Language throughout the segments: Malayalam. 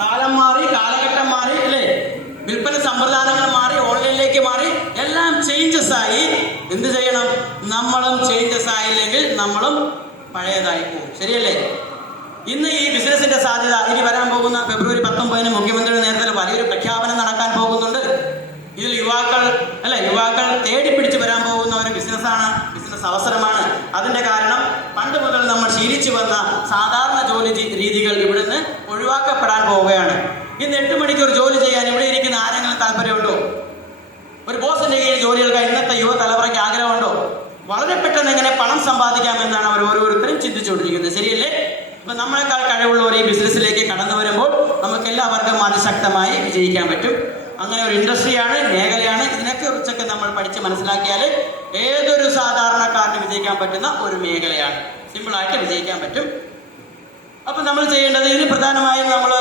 കാലം മാറി കാലഘട്ടം മാറി അല്ലേ? വിൽപ്പന സമ്പ്രദായങ്ങൾ മാറി ഓൺലൈനിലേക്ക് മാറി എല്ലാം ചേഞ്ചസ് ആയി. എന്ത് ചെയ്യണം? നമ്മളും ചേഞ്ചസ് ആയില്ലെങ്കിൽ നമ്മളും പഴയതായി പോകും. ശരിയല്ലേ? ഇന്ന് ഈ ബിസിനസിന്റെ സാധ്യത ഇനി വരാൻ പോകുന്ന ഫെബ്രുവരി പത്തൊമ്പതിന് മുഖ്യമന്ത്രിയുടെ നേതൃത്വത്തിൽ വലിയൊരു പ്രഖ്യാപനം നടക്കാൻ പോകുന്നുണ്ട്. ഇതിൽ യുവാക്കൾ അല്ല യുവാക്കൾ തേടി പിടിച്ച് വരാൻ പോകുന്ന ഒരു ബിസിനസ്സാണ് ബിസിനസ് അവസരമാണ്. അതിന്റെ കാരണം പണ്ട് മുതൽ നമ്മൾ ശീലിച്ചു വന്ന സാധാരണ ജോലി രീതികൾ താല്പര്യമുണ്ടോ? ഒരു ബോസിന്റെ കീഴിൽ ജോലികൾക്ക് ഇന്നത്തെ യുവതലമുറയ്ക്ക് ആഗ്രഹമുണ്ടോ? വളരെ പെട്ടെന്ന് എങ്ങനെ പണം സമ്പാദിക്കാം എന്നാണ് അവർ ഓരോരുത്തരും ചിന്തിച്ചുകൊണ്ടിരിക്കുന്നത്. ശരിയല്ലേ? അപ്പൊ നമ്മളെക്കാൾ കഴിവുള്ളവർ ഈ ബിസിനസ്സിലേക്ക് കടന്നു വരുമ്പോൾ നമുക്ക് എല്ലാവർക്കും അതിശക്തമായി വിജയിക്കാൻ പറ്റും. അങ്ങനെ ഒരു ഇൻഡസ്ട്രിയാണ് മേഖലയാണ്. ഇതിനൊക്കെ കുറിച്ചൊക്കെ നമ്മൾ പഠിച്ച് മനസ്സിലാക്കിയാൽ ഏതൊരു സാധാരണക്കാരന് വിജയിക്കാൻ പറ്റുന്ന ഒരു മേഖലയാണ്. സിമ്പിളായിട്ട് വിജയിക്കാൻ പറ്റും. അപ്പൊ നമ്മൾ ചെയ്യേണ്ടത് ഇതിന് പ്രധാനമായും നമ്മൾ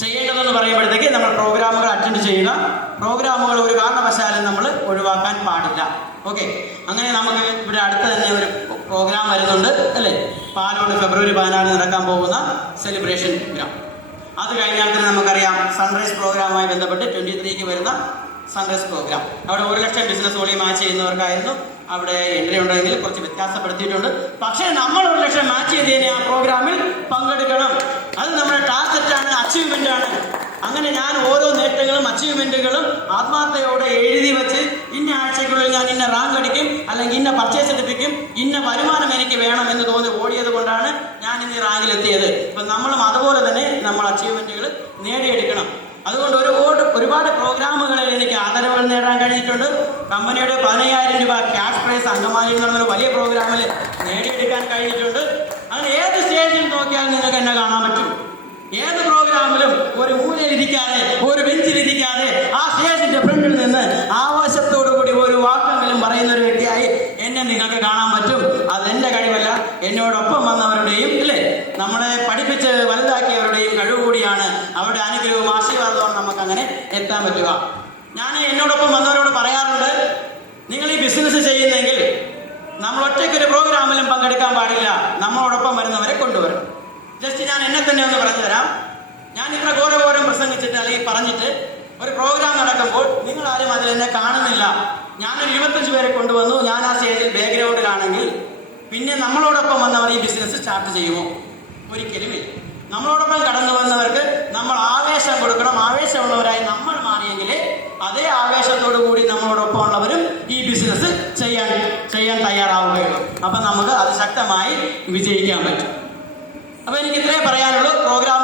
ചെയ്യേണ്ടതെന്ന് പറയുമ്പോഴത്തേക്ക് നമ്മൾ പ്രോഗ്രാമുകൾ അറ്റൻഡ് ചെയ്യുക. പ്രോഗ്രാമുകൾ ഒരു കാരണവശാലും നമ്മൾ ഒഴിവാക്കാൻ പാടില്ല. ഓക്കെ അങ്ങനെ നമുക്ക് ഇവിടെ അടുത്ത തന്നെ ഒരു പ്രോഗ്രാം വരുന്നുണ്ട് അല്ലേ? പാലോട് ഫെബ്രുവരി പതിനാറിന് നടക്കാൻ പോകുന്ന സെലിബ്രേഷൻ പ്രോഗ്രാം അത് കഴിഞ്ഞാൽ തന്നെ നമുക്കറിയാം സൺറൈസ് പ്രോഗ്രാമുമായി ബന്ധപ്പെട്ട് ട്വന്റി ത്രീക്ക് വരുന്ന സൺറൈസ് പ്രോഗ്രാം അവിടെ ഒരു ലക്ഷം ബിസിനസ് വോളി മാച്ച് ചെയ്യുന്നവർക്കായിരുന്നു അവിടെ എൻട്രി ഉണ്ടെങ്കിൽ കുറച്ച് വ്യത്യാസപ്പെടുത്തിയിട്ടുണ്ട്. പക്ഷേ നമ്മൾ ഒരു ലക്ഷം മാച്ച് ചെയ്തതിനെ ആ പ്രോഗ്രാമിൽ പങ്കെടുക്കണം. അത് നമ്മുടെ ടാർഗറ്റ് ആണ് അച്ചീവ്മെന്റ് ആണ്. അങ്ങനെ ഞാൻ ഓരോ നേട്ടങ്ങളും അച്ചീവ്മെന്റുകളും ആത്മാർത്ഥയോടെ എഴുതി വെച്ച് ഇന്ന ആഴ്ചയ്ക്കുള്ളിൽ ഞാൻ ഇന്ന റാങ്ക് അടിക്കും അല്ലെങ്കിൽ ഇന്ന പർച്ചേസ് എടുപ്പിക്കും ഇന്ന വരുമാനം എനിക്ക് വേണം എന്ന് തോന്നി ഓടിയത് കൊണ്ടാണ് ഞാൻ ഇന്ന് റാങ്കിൽ എത്തിയത്. ഇപ്പം നമ്മളും അതുപോലെ തന്നെ നമ്മൾ അച്ചീവ്മെന്റുകൾ നേടിയെടുക്കണം. അതുകൊണ്ട് ഒരുപാട് ഒരുപാട് പ്രോഗ്രാമുകളിൽ എനിക്ക് ആദരവുകൾ നേടാൻ കഴിഞ്ഞിട്ടുണ്ട്. കമ്പനിയുടെ പതിനയ്യായിരം രൂപ ക്യാഷ് പ്രൈസ് അങ്കമാലി എന്ന് പറഞ്ഞ ഒരു വലിയ പ്രോഗ്രാമിൽ നേടിയെടുക്കാൻ കഴിഞ്ഞിട്ടുണ്ട്. അങ്ങനെ ഏത് സ്റ്റേജിൽ നോക്കിയാലും നിങ്ങൾക്ക് എന്നെ കാണാൻ പറ്റും ഏത് പ്രോഗ്രാമിലും ഒരു മൂലയിലിരിക്കാതെ ഒരു ബെഞ്ചിലിരിക്കാതെ ആ സ്റ്റേജിന്റെ ഫ്രണ്ടിൽ നിന്ന് ആവേശത്തോടു കൂടി ഒരു വാക്കെങ്കിലും പറയുന്ന ഒരു വ്യക്തിയായി എന്നെ നിങ്ങൾക്ക് കാണാൻ പറ്റും. അത് എന്റെ കഴിവല്ല എന്നോടൊപ്പം വന്നവരുടെയും അല്ലേ? നമ്മളെ പഠിപ്പിച്ച് വലുതാക്കിയവരുടെയും കഴിവ് കൂടിയാണ് അവരുടെ അനുഗ്രഹവും ആശീർവാദവും നമുക്ക് അങ്ങനെ എത്താൻ പറ്റുക. ഞാൻ എന്നോടൊപ്പം വന്നവരോട് പറയാറുണ്ട് നിങ്ങൾ ഈ ബിസിനസ് ചെയ്യുന്നെങ്കിൽ നമ്മൾ ഒറ്റയ്ക്ക് ഒരു പ്രോഗ്രാമിലും പങ്കെടുക്കാൻ പാടില്ല. നമ്മളോടൊപ്പം വരുന്നവരെ കൊണ്ടുവരണം ജസ്റ്റ് ഞാൻ എന്നെ തന്നെ ഒന്ന് പറഞ്ഞു തരാം ഞാൻ ഇത്ര ഘോരഘോരം പ്രസംഗിച്ചിട്ട് അല്ലെങ്കിൽ പറഞ്ഞിട്ട് ഒരു പ്രോഗ്രാം നടക്കുമ്പോൾ നിങ്ങൾ ആരും അതിൽ എന്നെ കാണുന്നില്ല. ഞാനൊരു ഇരുപത്തഞ്ച് പേരെ കൊണ്ടുവന്നു. ഞാൻ ആ സ്റ്റേജിൽ ബാക്ക്ഗ്രൗണ്ടിലാണെങ്കിൽ പിന്നെ നമ്മളോടൊപ്പം വന്നവർ ഈ ബിസിനസ് സ്റ്റാർട്ട് ചെയ്യുമോ? ഒരിക്കലുമില്ല നമ്മളോടൊപ്പം കടന്നു വന്നവർക്ക് നമ്മൾ ആവേശം കൊടുക്കണം. ആവേശമുള്ളവരായി നമ്മൾ മാറിയെങ്കിൽ അതേ ആവേശത്തോടു കൂടി നമ്മളോടൊപ്പം ഉള്ളവരും ഈ ബിസിനസ് ചെയ്യാൻ ചെയ്യാൻ തയ്യാറാവുകയുള്ളൂ. അപ്പം നമുക്ക് അത് ശക്തമായി വിജയിക്കാൻ പറ്റും. അപ്പൊ എനിക്ക് ഇത്രേ പറയാനുള്ളൂ. പ്രോഗ്രാം